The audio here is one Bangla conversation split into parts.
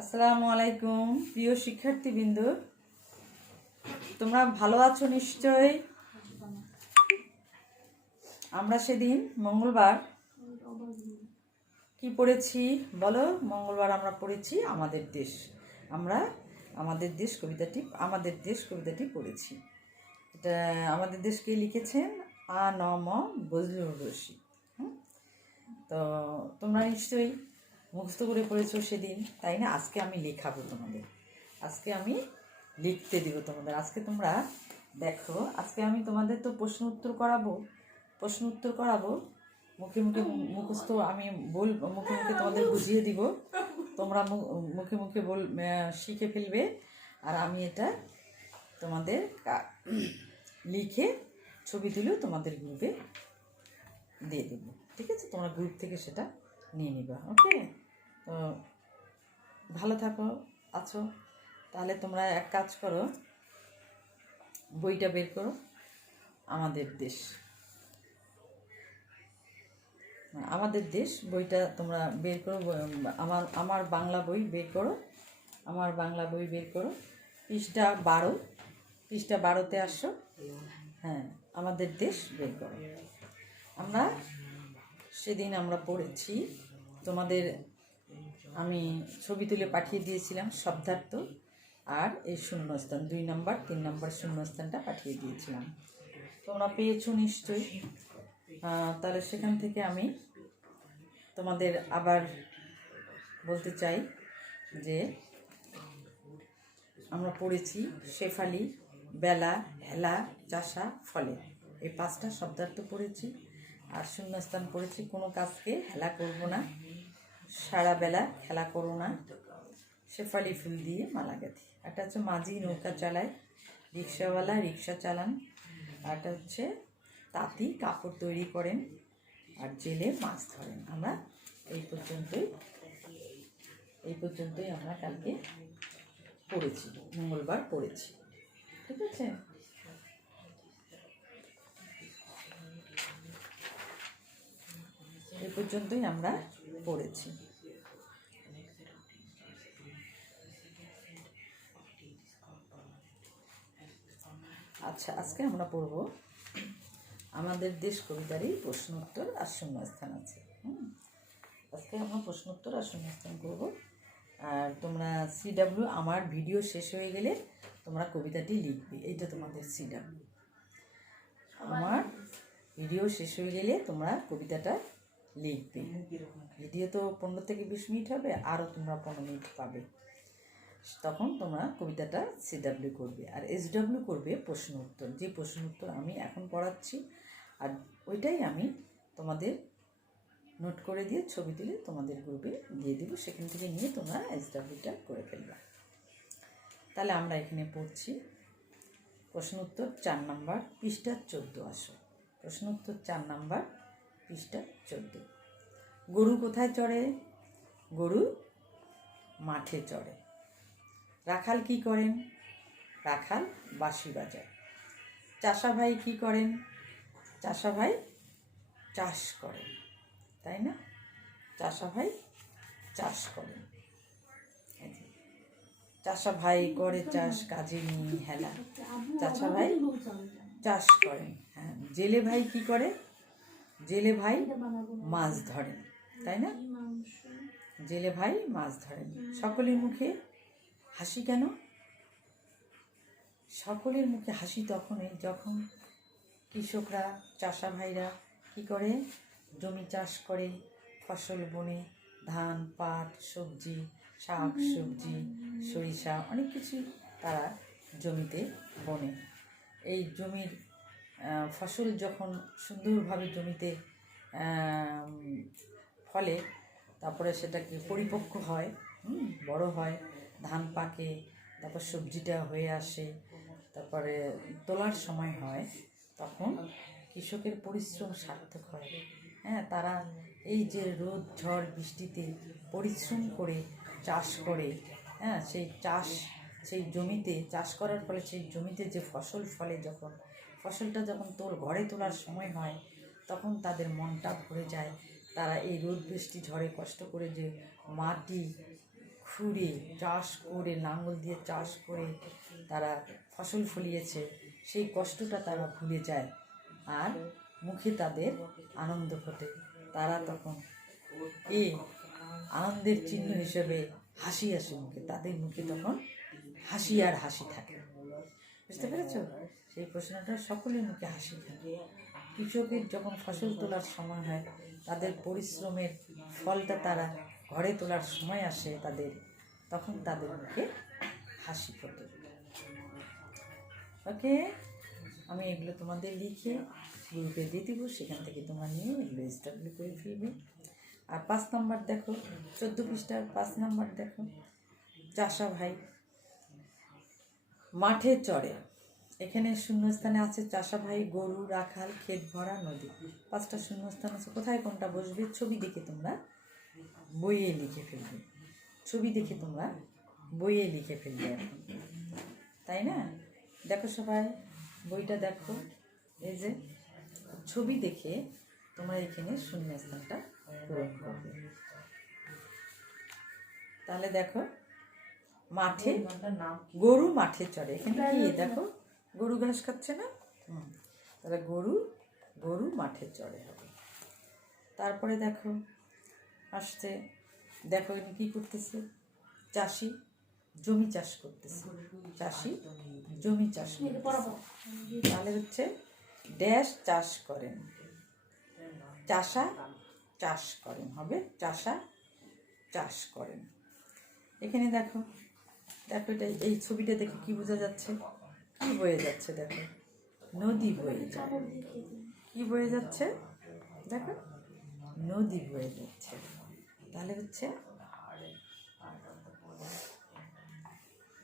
আসসালামু আলাইকুম প্রিয় শিক্ষার্থীবৃন্দ, তোমরা ভালো আছো নিশ্চয়ই। আমরা সেদিন মঙ্গলবার কি পড়েছি বলো? মঙ্গলবার আমরা পড়েছি আমাদের দেশ। আমরা আমাদের দেশ কবিতাটি পড়েছি। এটা আমাদের দেশকে লিখেছেন আ.ন.ম. বজলুর রশিদ। তো তোমরা নিশ্চয়ই মুখস্থ করে পড়েছো সেদিন, তাই না? আজকে আমি লেখাবো তোমাদের, আজকে আমি লিখতে দিব তোমাদের। আজকে তোমরা দেখো, আজকে আমি তোমাদের তো প্রশ্ন উত্তর করাবো মুখে মুখে মুখস্থ আমি মুখে মুখে তোমাদের বুঝিয়ে দিব, তোমরা মুখে মুখে শিখে ফেলবে। আর আমি এটা তোমাদের লিখে ছবি তুলেও তোমাদের গ্রুপে দিয়ে দেবো, ঠিক আছে? তোমরা গ্রুপ থেকে সেটা নিয়ে নিবা, ওকে? তো ভালো আছো তাহলে তোমরা এক কাজ করো, বইটা বের করো, আমাদের দেশ বইটা তোমরা বের করো। আমার বাংলা বই বের করো, পৃষ্ঠা 12তে আসো। হ্যাঁ, আমাদের দেশ বের করো। সেদিন আমরা পড়েছি, তোমাদের আমি ছবি তুলে পাঠিয়ে দিয়েছিলাম শব্দার্থ আর এই শূন্যস্থান 2 নম্বর 3 নম্বর শূন্যস্থানটা পাঠিয়ে দিয়েছিলাম, তোমরা পেয়েছো নিশ্চয়ই। তাহলে সেখান থেকে আমি তোমাদের আবার বলতে চাই যে আমরা পড়েছি শেফালি, বেলা, হেলা, চাষা, ফলে, এই 5টা শব্দার্থ পড়েছি। আর শূন্যস্থান পড়েছি, কোনো কাজকে হেলা করব না, সারা বেলা খেলা করো না, শেফালি ফুল দিয়ে মালা গাঁথি। একটা হচ্ছে মাঝি নৌকা চালায়, রিক্সাওয়ালা রিক্সা চালান, আর একটা হচ্ছে তাঁতি কাপড় তৈরি করেন, আর জেলে মাছ ধরেন। আমরা এই পর্যন্তই আমরা কালকে পড়েছি, মঙ্গলবার পড়েছি, ঠিক আছে? এই পর্যন্তই আমরা পড়েছি। আচ্ছা, আজকে আমরা পড়ব আমাদের দেশ কবিতারই প্রশ্ন উত্তর আর শূন্যস্থান আছে। আজকে আমরা প্রশ্ন উত্তর আর শূন্যস্থান করব। আর তোমরা সিডাব্লিউ, আমার ভিডিও শেষ হয়ে গেলে তোমরা কবিতাটি লিখবে। এইটা তোমাদের সিডাব্লিউ, আমার ভিডিও শেষ হয়ে গেলে তোমরা কবিতাটা লিখবে। ভিডিও তো 15 থেকে 20 মিনিট হবে, আরও তোমরা 15 মিনিট পাবে, তখন তোমরা কবিতাটা সিডাব্লিউ করবে। আর এসডাব্লিউ করবে প্রশ্ন উত্তর, যে প্রশ্ন উত্তর আমি এখন পড়াচ্ছি, আর ওইটাই আমি তোমাদের নোট করে দিয়ে ছবি তুলে তোমাদের গ্রুপে দিয়ে দেবো, সেখান থেকে নিয়ে তোমরা এসডাব্লিউটা করে ফেলবে। তাহলে আমরা এখানে পড়ছি প্রশ্ন উত্তর 4 নম্বর পৃষ্ঠা 14 আসো। প্রশ্ন উত্তর 4 নম্বর পৃষ্ঠা 14। গরু কোথায় চড়ে? গরু মাঠে চড়ে। রাখাল কি করেন? রাখাল বাঁশি বাজায়। চাষা ভাই কি করেন? চাষা ভাই চাষ করেন, তাই না? চাষা ভাই চাষ করেন। চাষা ভাই করে চাষ, কাজে নিয়ে হেলা। চাষা ভাই চাষ করেন। হ্যাঁ, জেলে ভাই কি করে? জেলে ভাই মাছ ধরেন, তাই না? জেলে ভাই মাছ ধরেন। সকলের মুখে হাসি কেন? সকলের মুখে হাসি তখনই যখন কৃষকরা, চাষা ভাইরা কি করে? জমি চাষ করে, ফসল বনে, ধান, পাট, সবজি, শাক সবজি, সরিষা, অনেক কিছু তারা জমিতে বনে। এই জমির ফসল যখন সুন্দরভাবে জমিতে ফলে, তারপরে সেটাকে পরিপক্ক হয়, বড় হয়, ধান পাকে, তারপর সবজিটা হয়ে আসে, তারপরে তোলার সময় হয়, তখন কৃষকের পরিশ্রম সার্থক হয়। হ্যাঁ, তারা এই যে রোদ ঝড় বৃষ্টিতে পরিশ্রম করে চাষ করে, হ্যাঁ, সেই জমিতে চাষ করার ফলে সেই জমিতে যে ফসল ফলে, ফসলটা যখন ঘরে তোলার সময় হয়, তখন তাদের মনটা ভরে যায়, তারা এই রোদ বৃষ্টি ঝড়ে কষ্ট করে যে মাটি খুঁড়ে চাষ করে, লাঙল দিয়ে চাষ করে তারা ফসল ফলিয়েছে, সেই কষ্টটা তারা ভুলে যায় আর মুখে তাদের আনন্দ ফোটে। তারা তখন এই আনন্দের চিহ্ন হিসেবে হাসি আসে মুখে, তাদের মুখে তখন হাসি আর হাসি থাকে। বুঝতে পেরেছ? সেই প্রশ্নটা সকলের মুখে হাসি থাকে। কৃষকের যখন ফসল তোলার সময় হয়, তাদের পরিশ্রমের ফলটা তারা ঘরে তোলার সময় আসে তাদের, তখন তাদের মুখে হাসি ফোটে। ওকে, আমি এগুলো তোমাদের লিখে গ্রুপে দিয়ে দিব, সেখান থেকে তোমরা নিয়ে এগুলো স্টাবলি করে ফেলবে। আর 5 নম্বর দেখো, 14 পৃষ্ঠার 5 নম্বর দেখো, চাষা ভাই মাঠে চড়ে। এখানে শূন্যস্থানে আছে চাষা ভাই, গরু, রাখাল, ক্ষেত ভরা, নদী। 5টা শূন্যস্থান আছে। কোথায় কোনটা বসবে ছবি দেখে তোমরা বইয়ে লিখে ফেলবে। ছবি দেখে তোমরা বইয়ে লিখে ফেলবে এখন, তাই না? দেখো সবাই বইটা দেখো, এই যে ছবি দেখে তোমরা এখানে শূন্যস্থানটা পূরণ করবে। তাহলে দেখো, মাঠে গরু মাঠে চড়ে। এখানে কি দেখো, গরু ঘাস খাচ্ছে না? তাহলে গরু মাঠে চড়ে হবে। তারপরে দেখো আসছে, দেখো এখানে কি করতেছে, চাষি জমি চাষ করতেছে, চাষি জমি চাষ করতেছে। তাহলে হচ্ছে ড্যাশ চাষ করেন, চাষা চাষ করেন হবে, চাষা চাষ করেন। এখানে দেখো, দেখো এটা এই ছবিটা দেখে কি বোঝা যাচ্ছে, কি বয়ে যাচ্ছে, দেখো নদী বয়ে যায়। কি বয়ে যাচ্ছে দেখো, নদী বয়ে যাচ্ছে। তাহলে হচ্ছে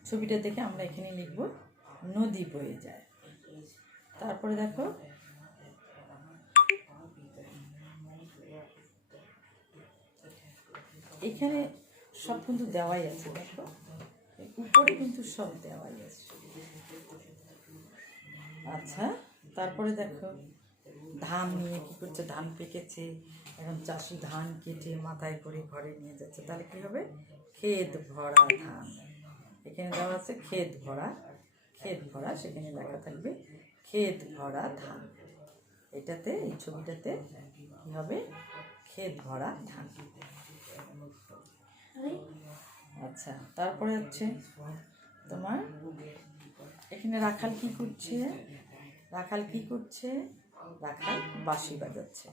ছবিটা দেখে আমরা এখানে লিখব নদী বয়ে যায়। তারপরে দেখো এখানে সব কিন্তু দেওয়াই আছে, দেখো উপরে কিন্তু সব দেওয়াই আছে। আচ্ছা, তারপরে দেখো ধান নিয়ে কি করছে, ধান পেকেছে, এখন চাষি ধান কেটে মাথায় করে ঘরে নিয়ে যাচ্ছে। তাহলে কি হবে, ক্ষেত ভরা ধান। এখানে দেওয়া আছে ক্ষেত ভরা, ক্ষেত ভরা, সেখানে লেখা থাকবে ক্ষেত ভরা ধান। এটাতে এই ছবিটাতে কি হবে, ক্ষেত ভরা ধান। আচ্ছা, তারপরে হচ্ছে তোমার এখানে রাখাল কি করছে, রাখাল কি করছে, রাখাল বাঁশি বাজাচ্ছে,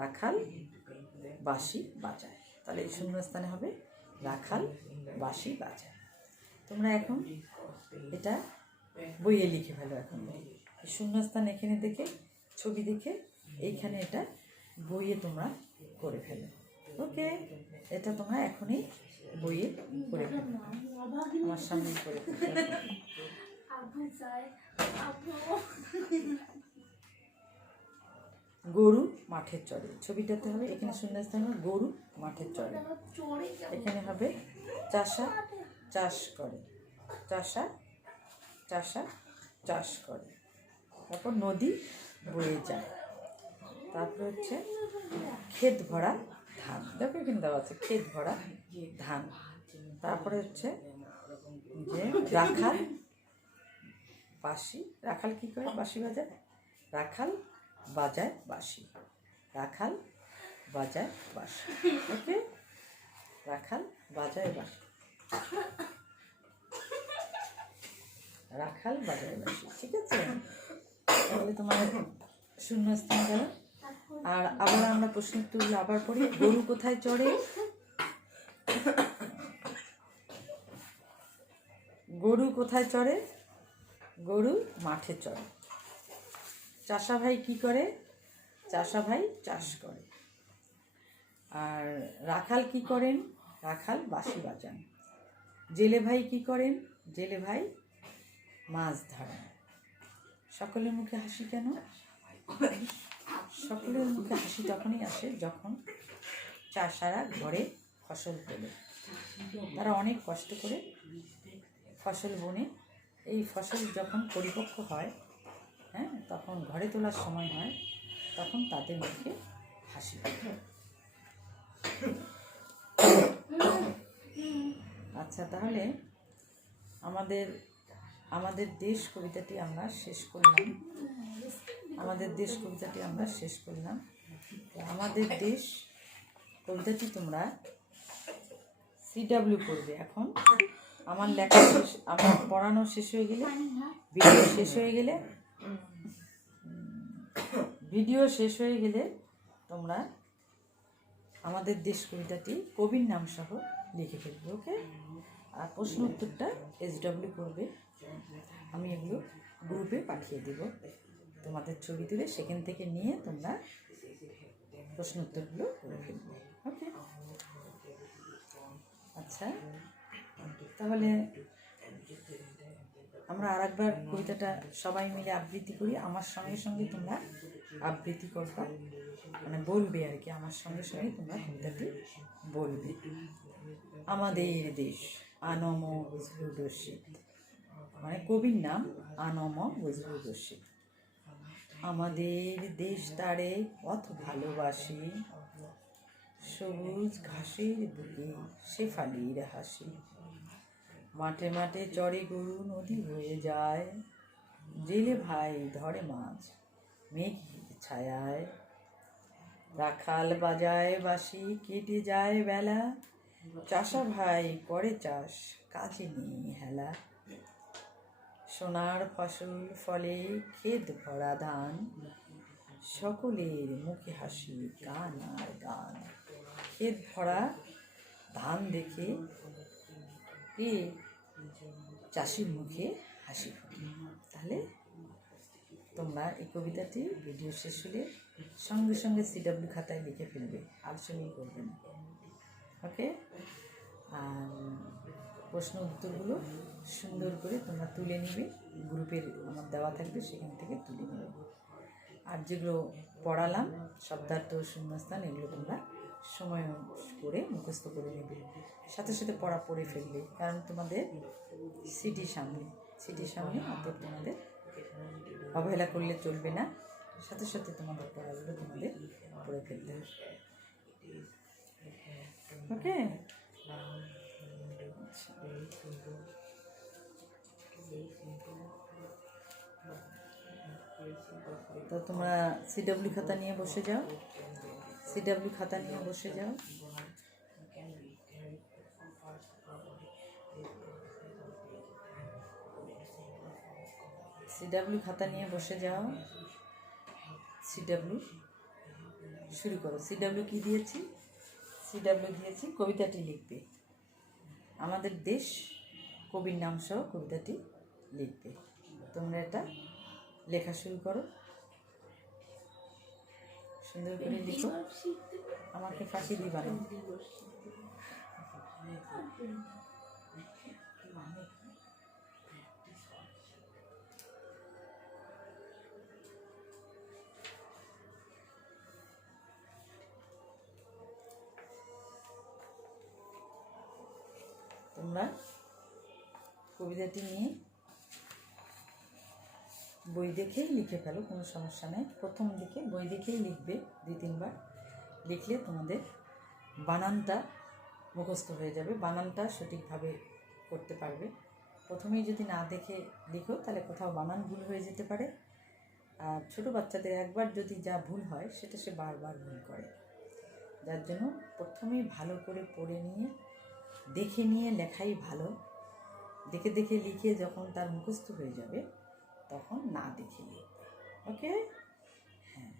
রাখাল বাঁশি বাজায়। তাহলে এই শূন্যস্থানে হবে রাখাল বাঁশি বাজায়। তোমরা এখন এটা বইয়ে লিখে ফেলো। এখন শূন্যস্থান এখানে দেখে, ছবি দেখে এইখানে এটা বইয়ে তোমরা করে ফেলো। ওকে, এটা তোমরা এখনই বইয়ে করে ফেলো, আমার সামনে করে ফেলো। গরু মাঠে চড়ে, ছবিটাতে হবে এখানে শূন্যস্থান হবে গরু মাঠে চড়ে। এখানে হবে চাষা চাষ করে, চাষা চাষা চাষ করে। তারপর নদী বয়ে যায়। তারপর হচ্ছে ক্ষেত ভরা ধান, দেখো এখানে দেওয়া আছে ক্ষেত ভরা ধান। তারপরে হচ্ছে যে রাখাল বাঁশি, রাখাল কি করে বাঁশি বাজায়, রাখাল বাজায় বাঁশি, রাখাল বাজায় বাঁশি। ওকে, রাখাল বাজায় বাঁশি, রাখাল বাজায় বাঁশি। ঠিক আছে, তাহলে তোমার শূন্যস্থান গেল। আর আবার আমরা প্রশ্ন উত্তরগুলো আবার পড়ি। গরু কোথায় চড়ে, গরু কোথায় চড়ে, গরু মাঠে চড়ে। চাষা ভাই কি করে, চাষা ভাই চাষ করে। আর রাখাল কি করেন, রাখাল বাঁশি বাজান। জেলে ভাই কি করেন, জেলে ভাই মাছ ধরেন। সকলের মুখে হাসি কেন, সকলের মুখে হাসি তখনই আসে যখন চাষারা ঘরে ফসল তোলে। তারা অনেক কষ্ট করে ফসল বোনে, এই ফসল যখন পরিপক্ক হয়, হ্যাঁ, তখন ঘরে তোলার সময় হয়, তখন তাদের মুখে হাসি পায়। আচ্ছা, তাহলে আমাদের আমাদের দেশ কবিতাটি আমরা শেষ করলাম। আমাদের দেশ কবিতাটি আমরা শেষ করলাম। আমাদের দেশ কবিতাটি তোমরা CW করবে। এখন আমার লেখা শেষ, আমার পড়ানো শেষ হয়ে গেলে, ভিডিও শেষ হয়ে গেলে তোমরা আমাদের দেশ কবিতাটি কবির নাম সহ লিখে ফেলবে। ওকে? আর প্রশ্ন উত্তরটা SW করবে। আমি এগুলো গ্রুপে পাঠিয়ে দেব, তোমাদের ছবি তুলে সেখান থেকে নিয়ে তোমরা প্রশ্ন উত্তরগুলো করে ফেলবে। ওকে? আচ্ছা, তাহলে আমরা আরেকবার কবিতাটা সবাই মিলে আবৃত্তি করি। আমার সঙ্গে সঙ্গে তোমরা আবৃত্তি করবা, মানে বলবে আর কি, আমার সঙ্গে সঙ্গে তোমরা কবিতাটি বলবে। আমাদের দেশ আনম বজলুর রশিদ, মানে কবির নাম আনম বজলুর রশিদ। আমাদের দেশ তারে কত ভালোবাসি, সবুজ ঘাসের বুকে শেফালির হাসি। মাঠে মাঠে চড়ে গরু, নদী হয়ে যায়, জেলে ভাই ধরে মাছ মেঘের ছায়ায়। রাখাল বাজায় বাঁশি, কেটে যায় বেলা, চাষা ভাই করে চাষ, কাজে নেই হেলা। সোনার ফসল ফলে ক্ষেত ভরা ধান, সকলের মুখে হাসি গান আর গান। ক্ষেত ভরা ধান দেখে চাষির মুখে হাসি ফোটে। তাহলে তোমরা এই কবিতাটি ভিডিও শেষ হলে সঙ্গে সঙ্গে CW খাতায় লিখে ফেলবে, আলসেমি করবে না। ওকে? আর প্রশ্ন উত্তরগুলো সুন্দর করে তোমরা তুলে নিবে, গ্রুপের আমার দেওয়া থাকবে, সেখান থেকে তুলে নেবে। আর যেগুলো পড়ালাম শব্দার্থ, শূন্যস্থান, এগুলো তোমরা সময় করে মুখস্থ করে নেবে, সাথে সাথে পড়ে ফেলবে। কারণ তোমাদের সিটি সামনে, অর্থাৎ তোমাদের অবহেলা করলে চলবে না, সাথে সাথে তোমাদের পড়াগুলো তোমাদের পড়ে ফেলতে হবে। ওকে? তো তোমরা CW খাতা নিয়ে বসে যাও, CW খাতা নিয়ে বসে যাও। CW খাতা নিয়ে বসে যাও। CW শুরু করো। CW কি দিয়েছি? CW দিয়েছি কবিতাটি লিখবে। আমাদের দেশ কবির নাম সহ কবিতাটি লিখবে। তোমরা এটা লেখা শুরু করো, সুন্দর করে লিখো, আমাকে ফাঁকি দিবা না। তোমরা কবিতাটি নিয়ে বই দেখেই লিখে ফেলো, কোনো সমস্যা নেই। প্রথম দিকে বই দেখেই লিখবে, 2-3 বার লিখলে তোমাদের বানানটা মুখস্থ হয়ে যাবে, বানানটা সঠিকভাবে করতে পারবে। প্রথমেই যদি না দেখে লিখো তাহলে কোথাও বানান ভুল হয়ে যেতে পারে। আর ছোটো বাচ্চাদের একবার যদি যা ভুল হয় সেটা সে বারবার ভুল করে, যার জন্য প্রথমেই ভালো করে পড়ে নিয়ে দেখে নিয়ে লেখাই ভালো। দেখে দেখে লিখে যখন তার মুখস্থ হয়ে যাবে তখন না দেখে লিখবে। ওকে? হ্যাঁ,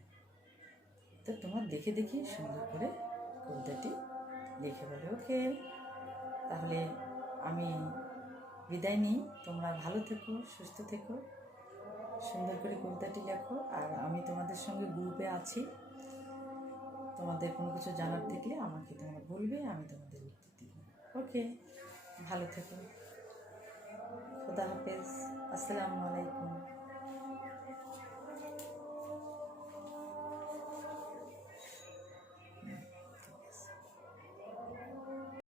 তো তোমার দেখে দেখে সুন্দর করে কবিতাটি লিখে ফেলো। ওকে? তাহলে আমি বিদায় নিই। তোমরা ভালো থেকো, সুস্থ থেকো, সুন্দর করে কবিতাটি লেখো। আর আমি তোমাদের সঙ্গে গ্রুপে আছি, তোমাদের কোনো কিছু জানার থাকলে আমাকে তোমরা বলবে, আমি তোমাদের উত্তর দিব। ওকে? ভালো থেকো, খুদা হাফেজ, আসসালামু আলাইকুম।